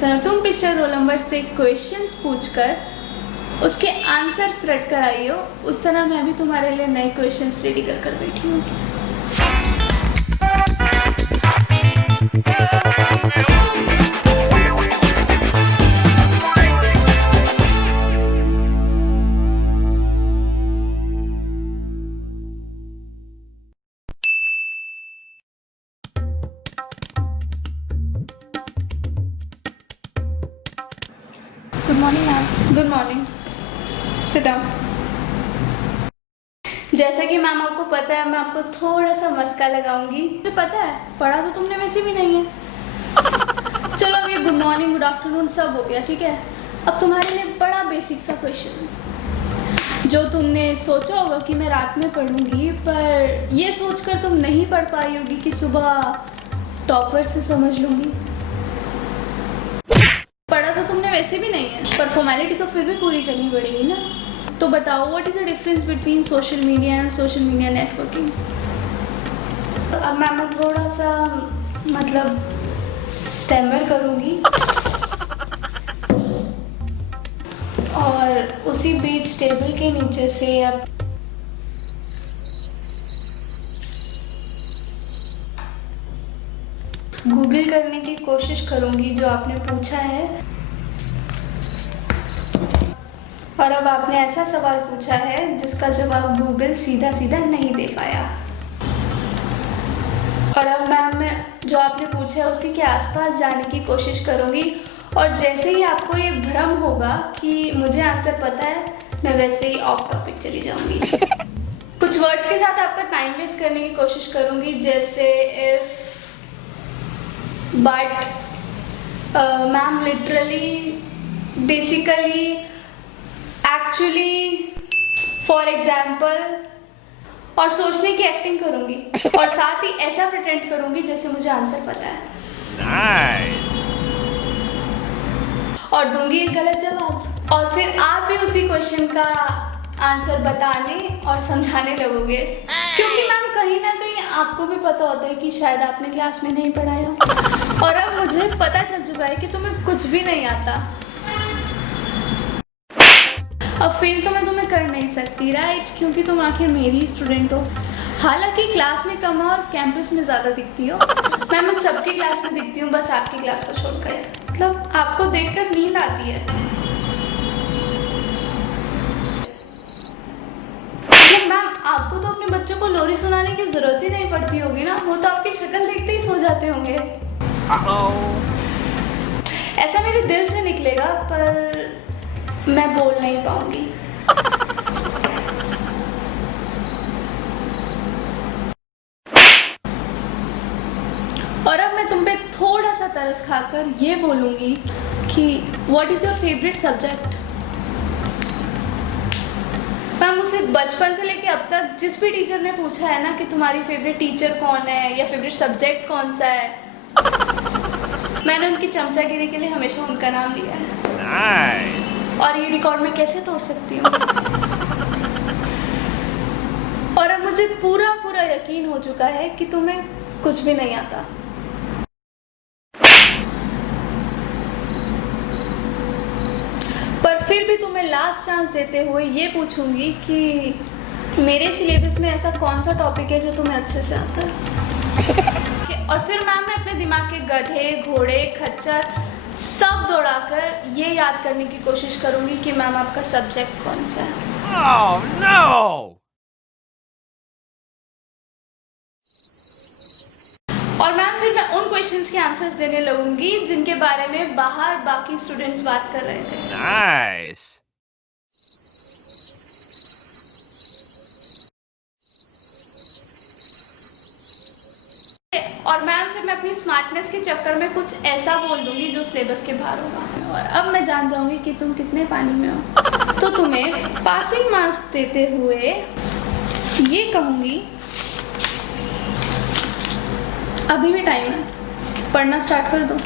तुम पिछले roll number से क्वेश्चंस पूछकर उसके आंसर्स रट कर आई हो, उस तरह मैं भी तुम्हारे लिए नए क्वेश्चंस रेडी कर कर बैठी हूँ। Good morning ma'am. Good morning, sit down. जैसा कि मैम आपको पता है, मैं आपको थोड़ा सा मस्का लगाऊंगी। मुझे पता है पढ़ा तो तुमने वैसे भी नहीं है। चलो अब ये गुड मॉर्निंग गुड आफ्टरनून सब हो गया, ठीक है। अब तुम्हारे लिए बड़ा बेसिक सा क्वेश्चन, जो तुमने सोचा होगा कि मैं रात में पढ़ूंगी, पर ये सोचकर तुम नहीं पढ़ पाई होगी कि सुबह टॉपर से समझ लूंगी। पढ़ा तो तुमने वैसे भी नहीं है, पर फॉर्मेलिटी तो फिर भी पूरी करनी पड़ेगी ना। तो बताओ, what is the difference between social media and social media networking. अब मैं थोड़ा सा स्टैमर करूँगी और उसी बीच टेबल के नीचे से अब गूगल करने की कोशिश करूंगी जो आपने पूछा है। और अब आपने ऐसा सवाल पूछा है जिसका जवाब गूगल सीधा सीधा नहीं दे पाया। और अब मैं जो आपने पूछा है उसी के आसपास जाने की कोशिश करूंगी, और जैसे ही आपको ये भ्रम होगा कि मुझे आंसर पता है, मैं वैसे ही ऑफ टॉपिक चली जाऊंगी। कुछ वर्ड्स के साथ आपका टाइम वेस्ट करने की कोशिश करूंगी, जैसे if, but, ma'am, literally, basically, actually, for example, और सोचने की एक्टिंग करूंगी, और साथ ही ऐसा प्रिटेंड करूंगी जैसे मुझे आंसर पता है। नाइस। और दूंगी एक गलत जवाब, और फिर आप भी उसी क्वेश्चन का आंसर बताने और समझाने लगोगे, क्योंकि मैम कहीं ना कहीं आपको भी पता होता है कि शायद आपने क्लास में नहीं पढ़ाया, और अब मुझे पता चल चुका है कि तुम्हें कुछ भी नहीं आता। अब फेल तो मैं तुम्हें कर नहीं सकती, राइट, क्योंकि तुम आखिर मेरी स्टूडेंट हो। हालांकि क्लास में कम और कैंपस में ज़्यादा दिखती हो। मैं सबकी क्लास में दिखती हूँ, बस आपकी क्लास को छोड़कर। मतलब आपको देखकर नींद आती है। मैम, आपको तो अपने बच्चों को लोरी सुनाने की जरूरत ही नहीं पड़ती होगी ना, वो तो आपकी शक्ल देखते ही सो जाते होंगे। ऐसा मेरे दिल से निकलेगा, पर मैं बोल नहीं पाऊंगी। और अब मैं तुम पे थोड़ा सा तरस खाकर ये बोलूंगी कि what is your favourite subject. Ma'am, मुझसे बचपन से लेके अब तक जिस भी टीचर ने पूछा है ना कि तुम्हारी फेवरेट टीचर कौन है या फेवरेट सब्जेक्ट कौन सा है, मैंने उनकी चमचागिरी के लिए हमेशा उनका नाम लिया है। नाइस। और ये रिकॉर्ड मैं कैसे तोड़ सकती हूँ। और अब मुझे पूरा पूरा यकीन हो चुका है कि तुम्हें कुछ भी नहीं आता। पर फिर भी तुम्हें लास्ट चांस देते हुए ये पूछूंगी कि मेरे सिलेबस में ऐसा कौन सा टॉपिक है जो तुम्हें अच्छे से आता है। और फिर मैम, मैं अपने दिमाग के गधे, घोड़े, खच्चर सब दौड़ाकर ये याद करने की कोशिश करूंगी कि मैम आपका सब्जेक्ट कौन सा है। Oh no! और मैम, फिर मैं उन क्वेश्चंस के आंसर्स देने लगूंगी जिनके बारे में बाहर बाकी स्टूडेंट्स बात कर रहे थे। Nice. और मैम, फिर मैं अपनी स्मार्टनेस के चक्कर में कुछ ऐसा बोल दूंगी जो सिलेबस के बाहर होगा, और अब मैं जान जाऊंगी कि तुम कितने पानी में हो। तो तुम्हें पासिंग मार्क्स देते हुए ये कहूंगी, अभी भी टाइम है, पढ़ना स्टार्ट कर दो।